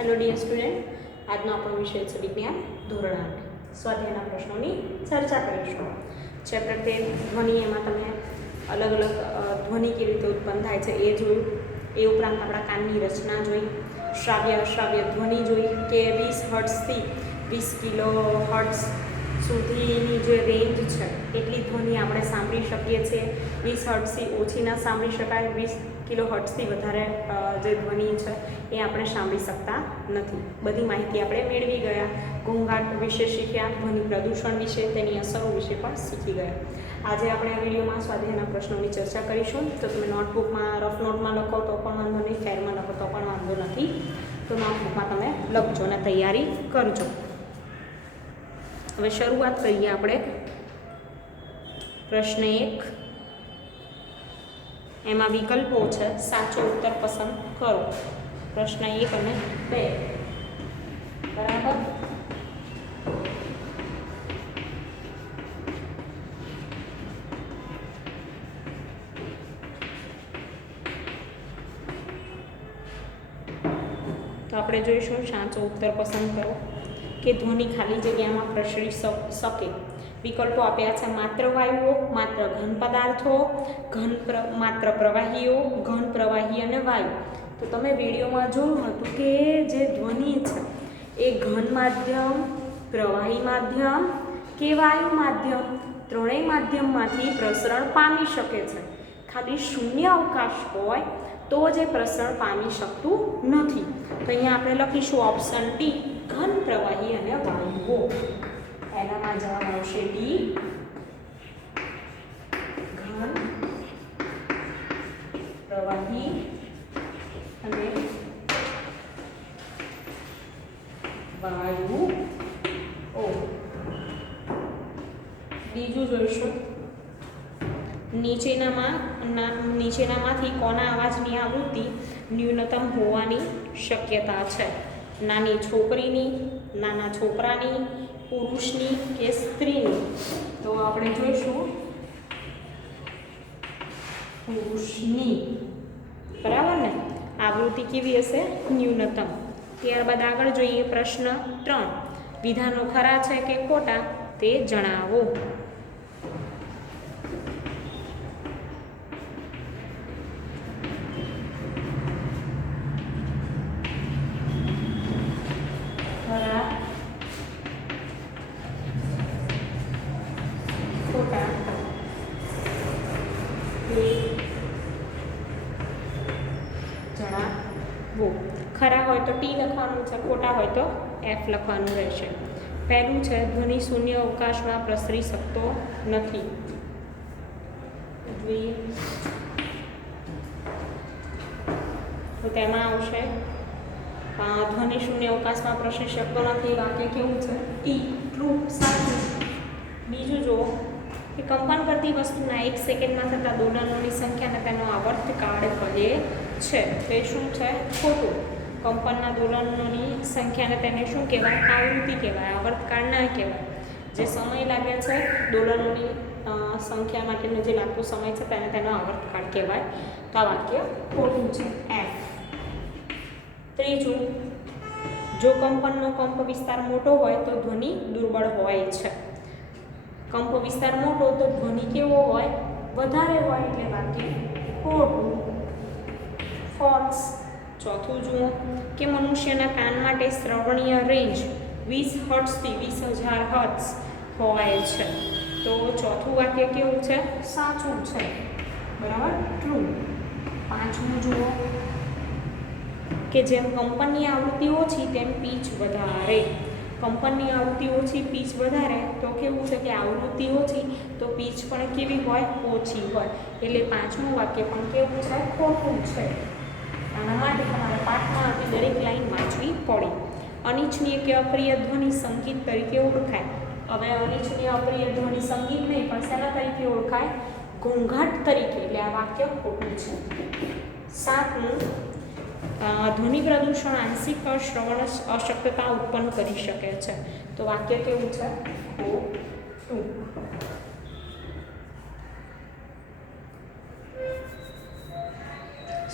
Hello dear student, આજનો આપણો વિષય છે વિજ્ઞાન ધોરણ 8 સ્વાધ્યાયના પ્રશ્નોની ચર્ચા કરીશું. ચેપ્ટર 13 ધ્વનિ, એમાં તમે અલગ અલગ ધ્વનિ કેવી રીતે ઉત્પન્ન થાય છે એ જોયું. એ ઉપરાંત આપણા કાનની રચના જોઈ, શ્રાવ્ય અશ્રાવ્ય ધ્વનિ જોઈ કે 20 હર્ટ્ઝથી 20 કિલો હર્ટ્ઝ સુધીની જે રેન્જ છે એટલી ધ્વનિ આપણે સાંભળી શકીએ છીએ. 20 હર્ટ્ઝથી ઓછી ના સાંભળી શકાય, 20 કિલો હર્ટ્ઝથી વધારે જે ધ્વનિ છે એ આપણે સાંભળી શકતા નથી. બધી માહિતી આપણે મેળવી ગયા. ઘોંઘાટ વિશે શીખ્યા, ધ્વનિ પ્રદૂષણ વિશે, તેની અસરો વિશે પણ શીખી ગયા. આજે આપણે આ વિડીયોમાં સ્વાધ્યાયના પ્રશ્નોની ચર્ચા કરીશું. તો તમે નોટબુકમાં રફ નોટમાં લખો તો પણ વાંધો નહીં, ફેરમાં લખો તો પણ વાંધો નથી. તો નોટબુકમાં તમે લખજો અને તૈયારી કરજો. હવે શરૂઆત કરીએ આપણે. પ્રશ્ન 1, એમાં વિકલ્પો છે, સાચો ઉત્તર પસંદ કરો. પ્રશ્ન 1 અને 2, બરાબર. તો આપણે જોઈશું સાચો ઉત્તર પસંદ કરો કે ધ્વનિ ખાલી જગ્યામાં પ્રસરી શકે. વિકલ્પો આપ્યા છે: માત્ર વાયુઓ, માત્ર ઘન પદાર્થો, માત્ર પ્રવાહીઓ, ઘન પ્રવાહી અને વાયુ. તો તમે વિડીયોમાં જોયું હતું કે જે ધ્વનિ છે એ ઘન માધ્યમ, પ્રવાહી માધ્યમ કે વાયુ માધ્યમ, ત્રણેય માધ્યમમાંથી પ્રસરણ પામી શકે છે. ખાલી શૂન્ય અવકાશ હોય તો જ એ પ્રસરણ પામી શકતું નથી. તો અહીંયા આપણે લખીશું ઓપ્શન ડી, ઘન પ્રવાહી અને વાયુઓ. એનામાં જવાબ આવશે ડી, ઘન પ્રવાહી અને વાયુઓ. બીજું જોઈશું, નીચેનામાંથી કોના અવાજની આવૃત્તિ ન્યૂનતમ હોવાની શક્યતા છે? નાની છોકરીની, નાના છોકરાની, પુરુષની કે સ્ત્રીની? તો આપણે જોઈશું પુરુષની. બરાબર ને? આવૃત્તિ કેવી હશે? ન્યૂનતમ. ત્યારબાદ આગળ જોઈએ પ્રશ્ન 3, વિધાનો ખરા છે કે ખોટા તે જણાવો. ખરા હોય તો ટી લખવાનું છે, ખોટા હોય તો એફ લખવાનું રહેશે. પહેલું છે, ધ્વનિ શૂન્ય અવકાશમાં પ્રસરી શકતો નથી. તો તેમાં આવશે ધ્વનિ શૂન્ય અવકાશમાં પ્રસરી શકતો નથી. વાક્ય કેવું છે? ટી, ટ્રુ, સાચું. બીજું જુઓ કે કંપન કરતી વસ્તુના 1 સેકન્ડમાં થતા દોલનોની સંખ્યાને તેનો આવર્તકાળ કહે છે. તો એ શું છે? ખોટું. કંપનના દોલનોની સંખ્યાને તેને શું કહેવાય? આવૃત્તિ કહેવાય, આવર્તકાળ ના કહેવાય. જે સમય લાગે છે દોલનોની સંખ્યા માટેનો જે લાગતો સમય છે તેનો આવર્તકાળ કહેવાય. તો આ વાક્ય ખોટું છે, એફ. ત્રીજું, જો કંપનનો કંપ વિસ્તાર મોટો હોય તો ધ્વનિ દુર્બળ હોય છે. કંપ વિસ્તાર મોટો તો ધ્વનિ કેવો હોય? વધારે હોય. એટલે વાક્ય ખોટું, ફોલ્સ. ચોથું જુઓ કે મનુષ્યના કાન માટે શ્રવણીય રેન્જ 20 હર્ટ્ઝથી 20,000 હર્ટ્ઝ હોય છે. તો ચોથું વાક્ય કેવું છે? સાચું છે. બરાબર, ટ્રુ. પાંચમું જુઓ કે જેમ કંપનની આવૃત્તિ ઓછી તેમ પીચ વધારે. કંપનની આવૃત્તિ ઓછી, પીચ વધારે. તો કેવું છે કે આવૃત્તિ ઓછી તો પીચ પણ કેવી હોય? ઓછી હોય. એટલે પાંચમું વાક્ય પણ કેવું છે? ખોટું છે. આના માટે તમારે પાઠમાં આવતી દરેક લાઈન વાંચવી પડે. અનિચ્છનીય કે અપ્રિય ધ્વનિ સંગીત તરીકે ઓળખાય. હવે અનિચ્છનીય અપ્રિય ધ્વનિ સંગીત નહીં પણ શેના તરીકે ઓળખાય? ઘોંઘાટ તરીકે. એટલે આ વાક્ય ખોટું છે. સાતમું, ધ્વનિ પ્રદૂષણ આંશિક શ્રવણ અશક્તતા ઉત્પન્ન કરી શકે છે. તો વાક્ય કેવું છે? ખોટું.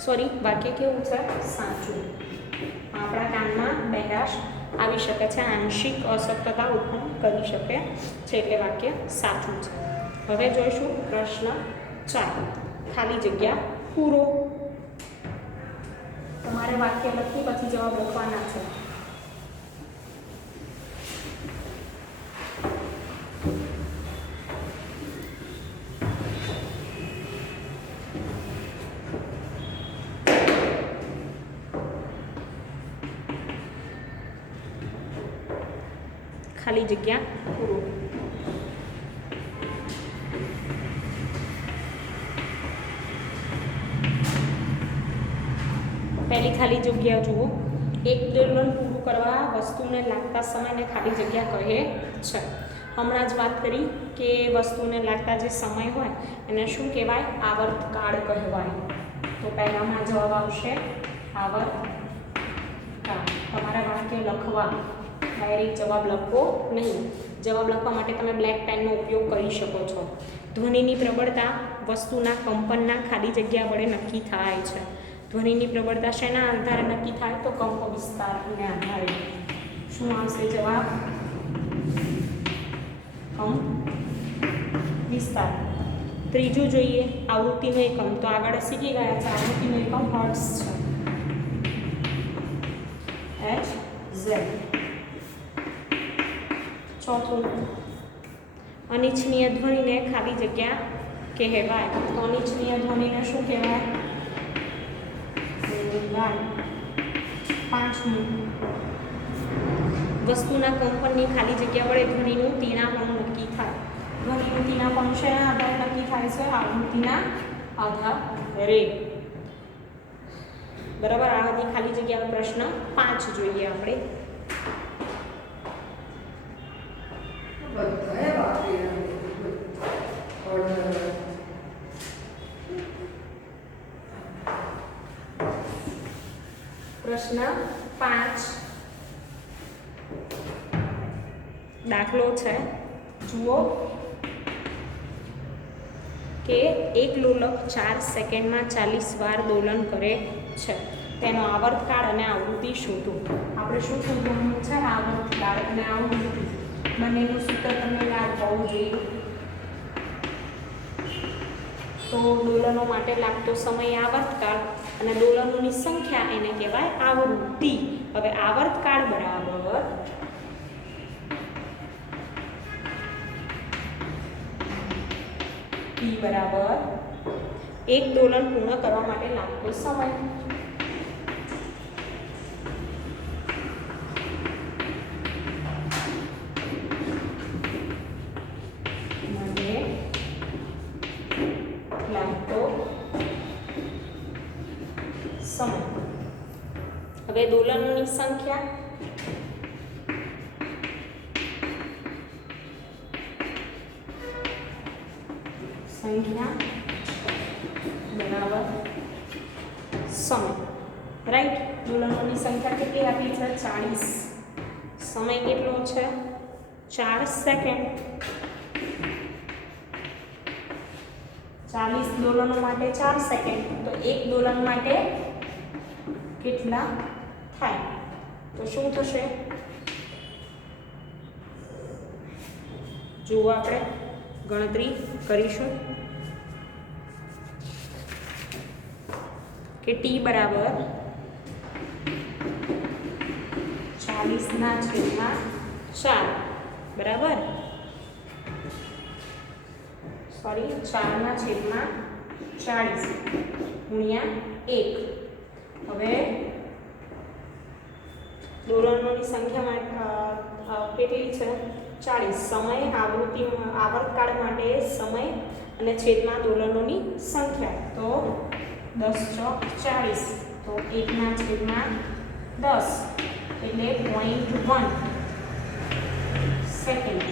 સોરી, વાક્ય કેવું છે? સાચું. આ આપણા કાનમાં બહેરાશ આવી શકે છે, આંશિક અશક્તતા ઉત્પન્ન કરી શકે છે, એટલે વાક્ય સાચું છે. હવે જોઈશું પ્રશ્ન 4, ખાલી જગ્યા પૂરો. તમારે વાક્ય લખી પછી જવાબ લખવાના છે. ખાલી જગ્યા પૂરો. પહેલી ખાલી જગ્યા જુઓ. એક દોલન પૂરું કરવા વસ્તુને લાગતા સમયને ખાલી જગ્યા કહે છે. હમણાં જ વાત કરી કે વસ્તુને લાગતા જે સમય હોય એને શું કહેવાય? આવર્તકાળ કહેવાય. તો પહેલામાં જવાબ આવશે આવર્તકાળ. તમારા વાક્ય લખવા, ડાયરેક્ટ જવાબ લખવો નહીં. જવાબ લખવા માટે તમે બ્લેક પેનનો ઉપયોગ કરી શકો છો. ધ્વનિની પ્રબળતા વસ્તુના કંપનના ખાલી જગ્યા વડે નક્કી થાય છે. ધ્વનિની પ્રબળતા શેના આધારે નક્કી થાય? તો કંપ વિસ્તારને આધારે. શું આવશે જવાબ? કંપ વિસ્તાર. ત્રીજું જોઈએ આવૃત્તિનો એકમ. તો આગળ શીખી ગયા છે આવૃત્તિનો એકમ હર્ટ્ઝ છે, HZ. ચોથું અનિચ્છનીય ધ્વનિને ખાલી જગ્યા કહેવાય. તો અનિચ્છનીય ધ્વનિને શું કહેવાય? પાંચમું વસ્તુના કંપનની ખાલી જગ્યા વડે ધ્વનિનું તીણાપણું નક્કી થાય. ધ્વનિનું તીણાપણું શેના આધારે નક્કી થાય છે? આવૃત્તિના આધારે. બરાબર. આ હતી ખાલી જગ્યા. પ્રશ્ન 5 જોઈએ આપણે. પ્રશ્ન 5 દાખલો છે. જુઓ કે એક લોલક 4 સેકન્ડમાં 40 વાર દોલન કરે છે. તેનો આવર્તકાળ અને આવૃત્તિ શોધો. આપણે શું શોધવાનું છે? આવર્તકાળ અને આવૃત્તિ. બંનેનું સૂત્ર તમને યાદ હોવું જોઈએ. તો દોલનો માટે લાગતો સમય આવર્તકાળ અને દોલનોની સંખ્યા એને કહેવાય આવૃત્તિ. હવે આવર્તકાળ બરાબર T બરાબર એક દોલન પૂર્ણ કરવા માટે લાગતો સમય. હવે દોલનોની સંખ્યા બરાબર સમય. રાઈટ. દોલનોની સંખ્યા કેટલી આપી છે? 40. સમય કેટલો છે? 4 સેકન્ડ. 40 દોલનો માટે 4 સેકન્ડ. તો એક દોલન માટે કેટલા થાય? તો શું થશે? જુઓ આપણે ગણતરી કરીશું કે T બરાબર 40/4 બરાબર. સોરી 4/40 ગુણ્યા 1. હવે દોલનોની સંખ્યા કેટલી છે? 40. સમય આવર્તકાળ માટે સમય અને છેદમાં દોલનોની સંખ્યા. તો 10×40. તો 1/10 એટલે 0.1 સેકન્ડ.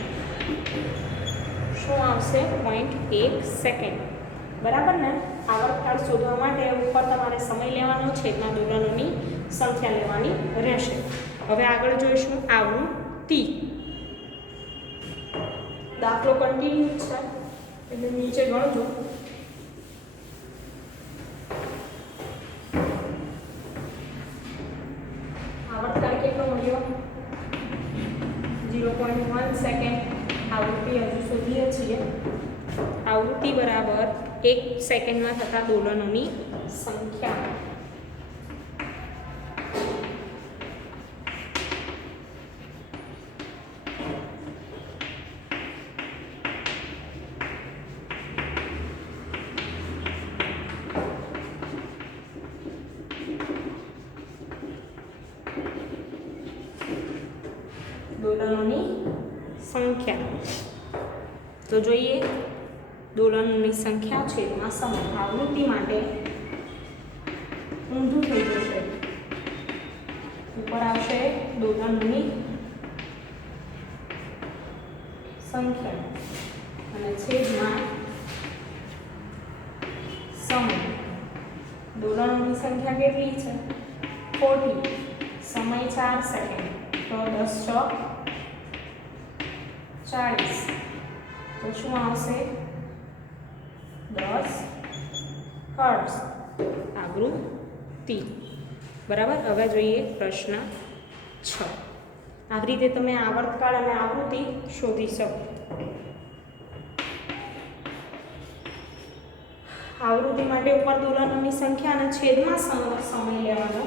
શું આવશે? 0.1 સેકન્ડ. બરાબર ને? આવર્તકાળ શોધવા માટે ઉપર તમારે સમય લેવાનો, છેદમાં દોલનોની સંખ્યા લેવાની રહેશે. હવે આગળ જોઈશું આવૃત્તિ. દાખલો કન્ટિન્યુ છે એટલે નીચે ગણજો. ગયો 0.1 સેકન્ડ. આવૃત્તિ હજુ શોધીએ છીએ. આવૃત્તિ બરાબર 1 સેકન્ડમાં થતા દોલનોની સંખ્યા. દોલનોની સંખ્યા તો જોઈએ. દોલનોની સંખ્યા છે એમાં સમય. આવૃત્તિ માટે ઊંધું થઈ જશે. ઉપર આવશે દોલનોની સંખ્યા અને છેદમાં સમય. દોલનોની સંખ્યા કેટલી છે? 40. સમય 4 સેકન્ડ. તો 10 ચોક 40. તો શું આવશે? 10 હર્ટ્ઝ આવૃત્તિ. બરાબર. હવે જોઈએ પ્રશ્ન 6. આવી રીતે તમે આવર્તકાળ અને આવૃત્તિ શોધી શકો. આવૃત્તિ માટે ઉપર દોલનોની સંખ્યા અને છેદમાં સમય લેવાનો.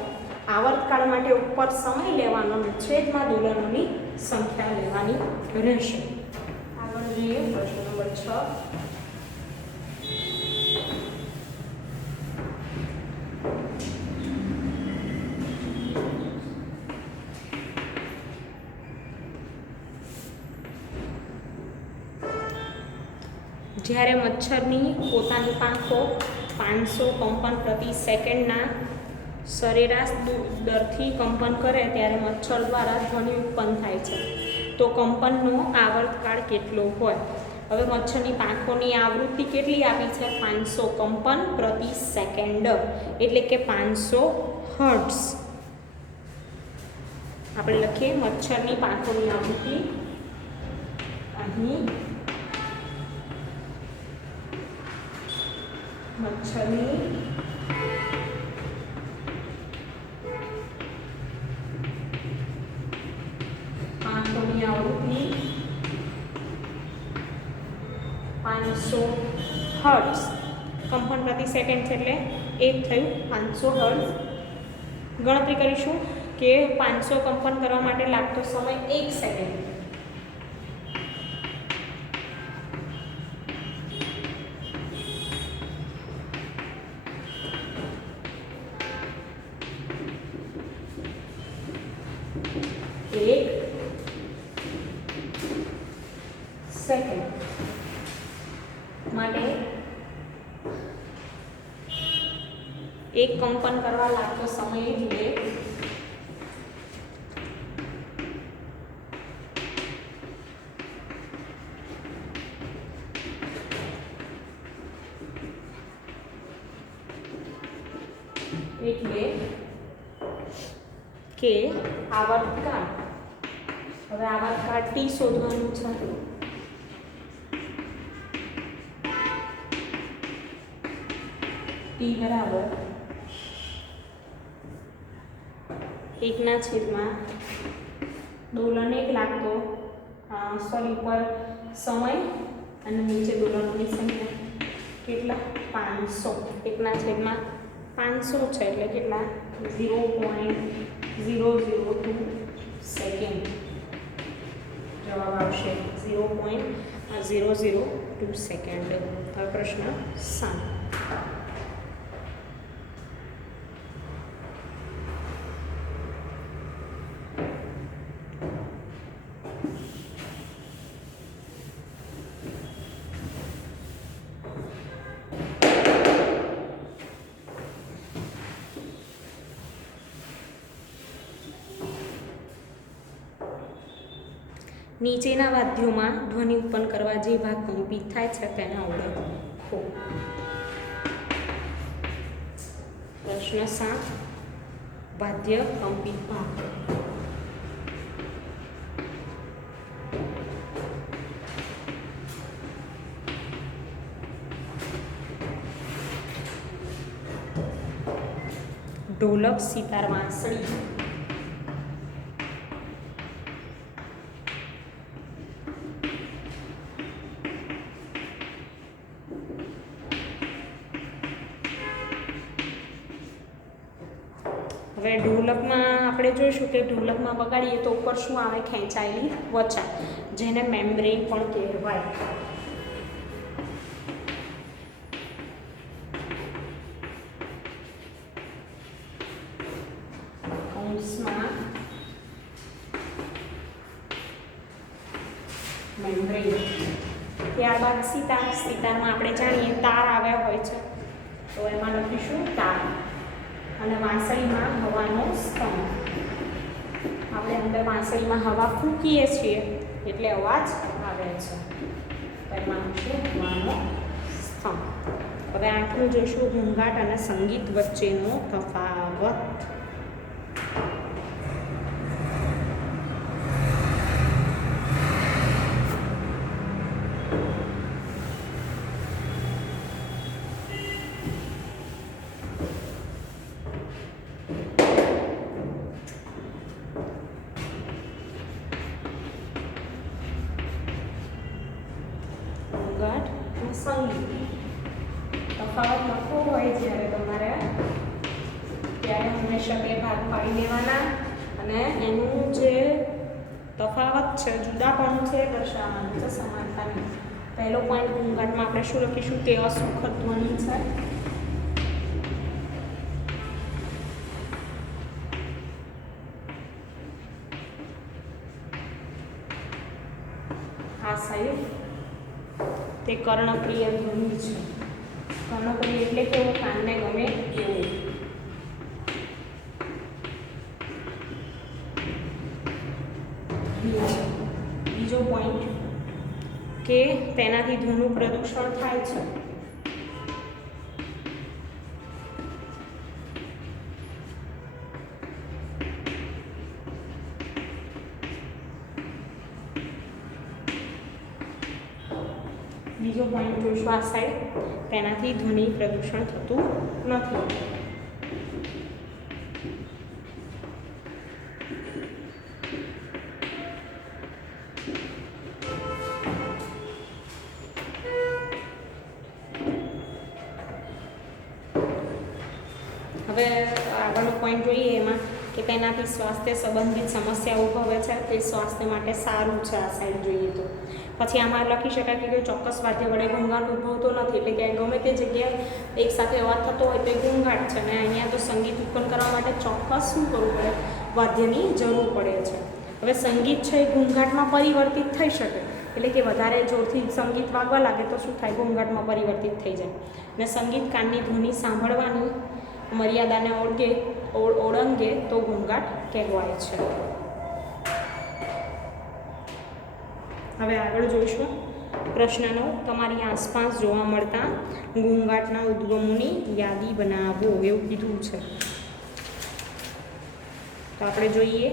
આવર્તકાળ માટે ઉપર સમય લેવાનો અને છેદમાં દોલનોની સંખ્યા લેવાની રહેશે. આગળ જોઈએ પ્રશ્ન નંબર 6. જ્યારે મચ્છરની પોતાની પાંખો 500 કંપન પ્રતિ સેકન્ડના સરેરાશ દરથી કંપન કરે ત્યારે મચ્છર દ્વારા ધ્વનિ ઉત્પન્ન થાય છે. તો કંપનનો આવર્તકાળ કેટલો હોય? હવે મચ્છરની પાંખોની આવૃત્તિ કેટલી આપી છે? 500 કંપન પ્રતિ સેકન્ડ, એટલે કે 500 હર્ટ્ઝ. આપણે લખીએ મચ્છરની પાંખોની આવૃત્તિ. અહીં મચ્છરની પાંખોની આવૃત્તિ 500 હર્ટ્ઝ. કંપન પ્રતિ સેકન્ડ છે એટલે 1 થયું 500 હર્ટ્ઝ. ગણતરી કરીશું કે 500 કંપન કરવા માટે લાગતો સમય 1 સેકન્ડ. માટે એક કંપન કરવા લાગતો સમય એટલે કે આવર્તકાળ. હવે આવર્તકાળ T શોધવાનું છે. T બરાબર 1/, દોલન 1 લાગતો ઉપર સમય અને નીચે દોલનોની સંખ્યા કેટલા? 500. 1/500 છે એટલે કેટલા? 0.002 સેકન્ડ. જવાબ આવશે 0.002 સેકન્ડ. હવે પ્રશ્ન 7. નીચેના વાદ્યોમાં ધ્વનિ ઉત્પન્ન કરવા જે ભાગ કંપિત થાય છે તેને ઓળખો. પ્રશ્ન 7. વાદ્ય કંપિત ભાગ. ઢોલક, સિતાર, વાંસળી. હવે ઢોલકમાં આપણે જોઈશું કે ઢોલકમાં વગાડીએ તો ઉપર શું આવે? ખેંચાયેલી ત્વચા, જેને મેમ્બ્રેન પણ કહેવાય. કૌંસમાં મેમ્બ્રેન. ત્યારબાદ સિતારમાં આપણે જાણીએ તાર આવ્યા હોય છે, તો એમાં લખીશું તાર. અને વાંસળીમાં હવાનો સ્તંભ. આપણે અંદર વાંસળીમાં હવા ફૂંકીએ છીએ એટલે અવાજ આવે છે, તો એમાં લખીશું હવાનો સ્તંભ. હવે 8મું જોઈશું ઘોંઘાટ અને સંગીત વચ્ચેનો તફાવત. સંગીત તફાવત લખવો હોય જ્યારે તમારે, ત્યારે હંમેશા બે ભાગ પાડી દેવાના અને એનું જે તફાવત છે, જુદાપણું છે, દર્શાવવાનું છે, સમાનતાની. પહેલો પોઈન્ટ ઘોંઘાટમાં આપણે શું લખીશું? તે અસુખદ ધ્વનિ છે. આ સાઈડ તે કર્ણપ્રિય ધ્વનિ છે. કર્ણપ્રિય એટલે કેવું? કાનને ગમે એવું. બીજો પોઈન્ટ કે તેનાથી ધ્વનિનું પ્રદૂષણ થાય છે. બીજો પોઈન્ટ જોઈશું આ સાઈડ, તેનાથી ધ્વનિ પ્રદૂષણ થતું નથી. હવે આગળનો પોઈન્ટ જોઈએ એમાં કે તેનાથી સ્વાસ્થ્ય સંબંધિત સમસ્યા ઉદ્ભવે છે, તે સ્વાસ્થ્ય માટે સારું છે. આ સાઈડ જોઈએ તો પછી આમાં લખી શકાય કે ચોક્કસ વાદ્ય વડે ઘોંઘાટ ઉદ્ભવતો નથી, એટલે કે ગમે તે જગ્યાએ એક સાથે અવાજ થતો હોય તો એ ઘોંઘાટ છે. અને અહીંયા તો સંગીત ઉત્પન્ન કરવા માટે ચોક્કસ શું કરવું પડે? વાદ્યની જરૂર પડે છે. હવે સંગીત છે એ ઘોંઘાટમાં પરિવર્તિત થઈ શકે, એટલે કે વધારે જોરથી સંગીત વાગવા લાગે તો શું થાય? ઘોંઘાટમાં પરિવર્તિત થઈ જાય. અને સંગીત કાનની ધ્વનિ સાંભળવાની મર્યાદાને ઓળંગે તો ઘોંઘાટ કહેવાય છે. હવે આગળ જોઈશું પ્રશ્નનો તમારી આસપાસ જોવા મળતા ઘોંઘાટના ઉદ્ગમોની યાદી બનાવો, એવું કીધું છે. તો આપણે જોઈએ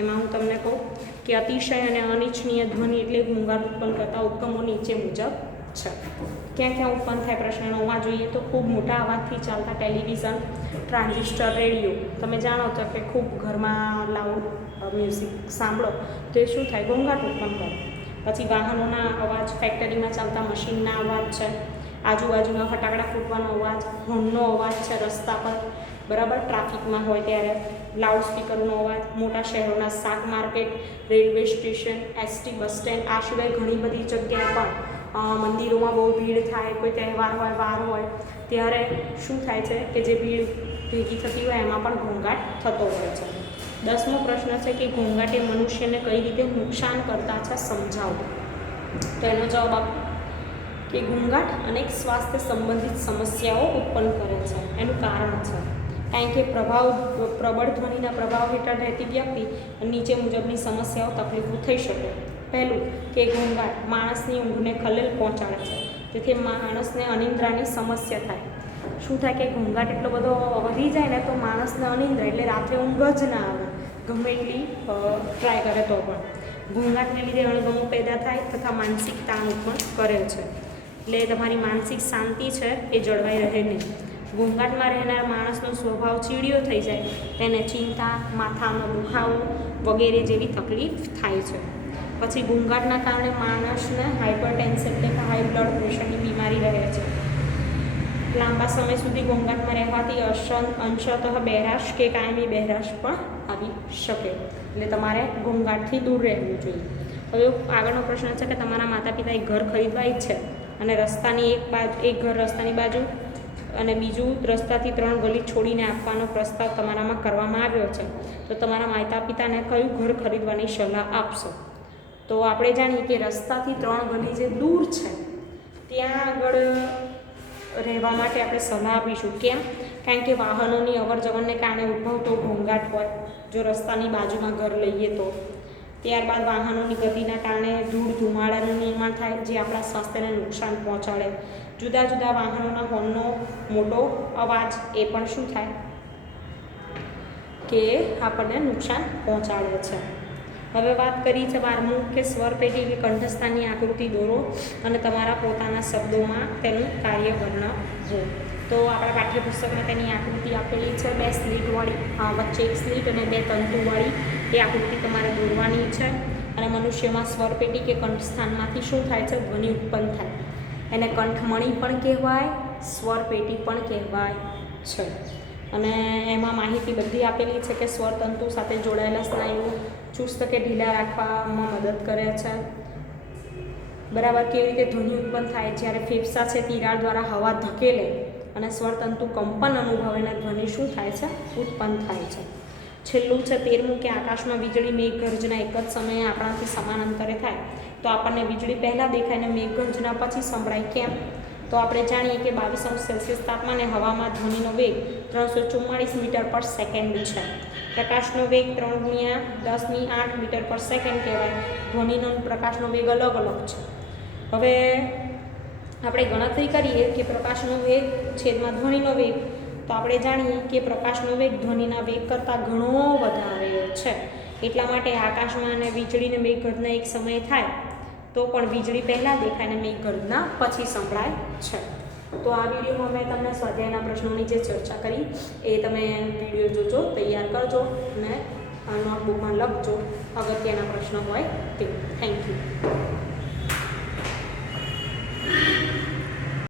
એમાં હું તમને કહું કે અતિશય અને અનિચ્છનીય ધ્વનિ એટલે ઘોંઘાટ ઉત્પન્ન કરતા ઉપક્રમો નીચે મુજબ છે. ક્યાં ક્યાં ઉત્પન્ન થાય? પ્રશ્ન 9માં જોઈએ તો ખૂબ મોટા અવાજથી ચાલતા ટેલિવિઝન, ટ્રાન્ઝિસ્ટર, રેડિયો. તમે જાણો છો કે ખૂબ ઘરમાં લાઉડ મ્યુઝિક સાંભળો તો એ શું થાય? ઘોંઘાટ ઉત્પન્ન કરે. પછી વાહનોના અવાજ, ફેક્ટરીમાં ચાલતા મશીનના અવાજ છે, આજુબાજુના ફટાકડા ફૂટવાનો અવાજ, હોર્નનો અવાજ છે રસ્તા પર, બરાબર, ટ્રાફિકમાં હોય ત્યારે લાઉડસ્પીકરનો અવાજ, મોટા શહેરોના શાક market, railway station, ST bus stand. આ સિવાય ઘણી બધી જગ્યાએ પણ મંદિરોમાં બહુ ભીડ થાય, કોઈ તહેવાર હોય, વાર હોય ત્યારે શું થાય છે કે જે ભીડ ભેગી થતી હોય એમાં પણ ઘોંઘાટ થતો હોય છે. 10મો પ્રશ્ન છે કે ઘોંઘાટ એ મનુષ્યને કઈ રીતે નુકસાન કરતા છે? સમજાવો. તો એનો જવાબ આપો કે ઘોંઘાટ અનેક સ્વાસ્થ્ય સંબંધિત સમસ્યાઓ ઉત્પન્ન કરે છે. એનું કારણ છે કારણ કે પ્રબળ ધ્વનિના પ્રભાવ હેઠળ રહેતી વ્યક્તિ નીચે મુજબની સમસ્યાઓ, તકલીફો થઈ શકે. પહેલું કે ઘોંઘાટ માણસની ઊંઘને ખલેલ પહોંચાડે છે, તેથી માણસને અનિદ્રાની સમસ્યા થાય. શું થાય કે ઘોંઘાટ એટલો બધો વધી જાય ને તો માણસને અનિદ્રા, એટલે રાત્રે ઊંઘ જ ના આવે, ગમે એટલી ટ્રાય કરે તો પણ. ઘોંઘાટને લીધે અણગમો પેદા થાય તથા માનસિક તાણ ઉત્પન્ન કરે છે, એટલે તમારી માનસિક શાંતિ છે એ જળવાઈ રહે નહીં. ઘોંઘાટમાં રહેનાર માણસનો સ્વભાવ ચીડિયો થઈ જાય, તેને ચિંતા, માથાનો દુખાવો વગેરે જેવી તકલીફ થાય છે. પછી ઘોંઘાટના કારણે માણસને હાઇપરટેન્શન એટલે કે હાઈ બ્લડ પ્રેશરની બીમારી રહે છે. લાંબા સમય સુધી ઘોંઘાટમાં રહેવાથી અંશતઃ બહેરાશ કે કાયમી બહેરાશ પણ આવી શકે, એટલે તમારે ઘોંઘાટથી દૂર રહેવું જોઈએ. હવે આગળનો પ્રશ્ન છે કે તમારા માતા પિતા એક ઘર ખરીદવા ઈચ્છે અને રસ્તાની એક ઘર રસ્તાની બાજુ અને બીજું રસ્તાથી 3 ગલી છોડીને આપવાનો પ્રસ્તાવ તમારામાં કરવામાં આવ્યો છે, તો તમારા માતા પિતાને કયું ઘર ખરીદવાની સલાહ આપશો? તો આપણે જાણીએ કે રસ્તાથી 3 ગલી જે દૂર છે ત્યાં આગળ રહેવા માટે આપણે સલાહ આપીશું. કેમ? કારણ કે વાહનોની અવર જવરને કારણે ઉદ્ભવતો ઘોંઘાટ હોય જો રસ્તાની બાજુમાં ઘર લઈએ તો. ત્યારબાદ વાહનોની ગતિના કારણે ધૂળ ધુમાડાનું નિર્માણ થાય જે આપણા સ્વાસ્થ્યને નુકસાન પહોંચાડે. જુદા જુદા વાહનોના હોર્નનો મોટો અવાજ એ પણ શું થાય કે આપણને નુકસાન પહોંચાડે છે. હવે વાત કરી છે 12મું કે સ્વરપેટી કે કંઠસ્થાનની આકૃતિ દોરો અને તમારા પોતાના શબ્દોમાં તેનું કાર્ય વર્ણવો. તો આપણા પાઠ્યપુસ્તકમાં તેની આકૃતિ આપેલી છે, 2 સ્લીટવાળી, વચ્ચે 1 સ્લીટ અને 2 તંતુવાળી એ આકૃતિ તમારે દોરવાની છે. અને મનુષ્યમાં સ્વરપેટી કે કંઠસ્થાનમાંથી શું થાય છે? ધ્વનિ ઉત્પન્ન થાય. એને કંઠમણી પણ કહેવાય, સ્વરપેટી પણ કહેવાય છે. અને એમાં માહિતી બધી આપેલી છે કે સ્વરતંતુ સાથે જોડાયેલા સ્નાયુઓ ચુસ્ત કે ઢીલા રાખવામાં મદદ કરે છે. બરાબર. કેવી રીતે ધ્વનિ ઉત્પન્ન થાય? જ્યારે ફેફસા છે તિરાડ દ્વારા હવા ધકેલે અને સ્વરતંતુ કંપન અનુભવે અને ધ્વનિ શું થાય છે? ઉત્પન્ન થાય છે. છેલ્લું છે 13મું કે આકાશમાં વીજળી મેઘગર્જના એક જ સમયે આપણાથી સમાન અંતરે થાય તો આપણને વીજળી પહેલાં દેખાય અને મેઘગર્જના પછી સંભળાય. કેમ? તો આપણે જાણીએ કે 22°C તાપમાને હવામાં ધ્વનિનો વેગ 344 મીટર પર સેકન્ડ છે. પ્રકાશનો વેગ 3×10⁸ મીટર પર સેકન્ડ કહેવાય. ધ્વનિનો પ્રકાશનો વેગ અલગ અલગ છે. હવે આપણે ગણતરી કરીએ કે પ્રકાશનો વેગ છેદમાં ધ્વનિનો વેગ, તો આપણે જાણીએ કે પ્રકાશનો વેગ ધ્વનિના વેગ કરતાં ઘણો વધારે છે. એટલા માટે આકાશમાં અને વીજળીને મેઘગર્જના એક સમયે થાય તો પણ વીજળી પહેલાં દેખાય અને મેઘગર્જના પછી સંભળાય છે. તો આ વિડીયોમાં મેં તમને સ્વાધ્યાયના પ્રશ્નોની જે ચર્ચા કરી એ તમે વિડીયો જોજો, તૈયાર કરજો અને નોટબુકમાં લખજો અગત્યના પ્રશ્નો હોય તે. Thank you.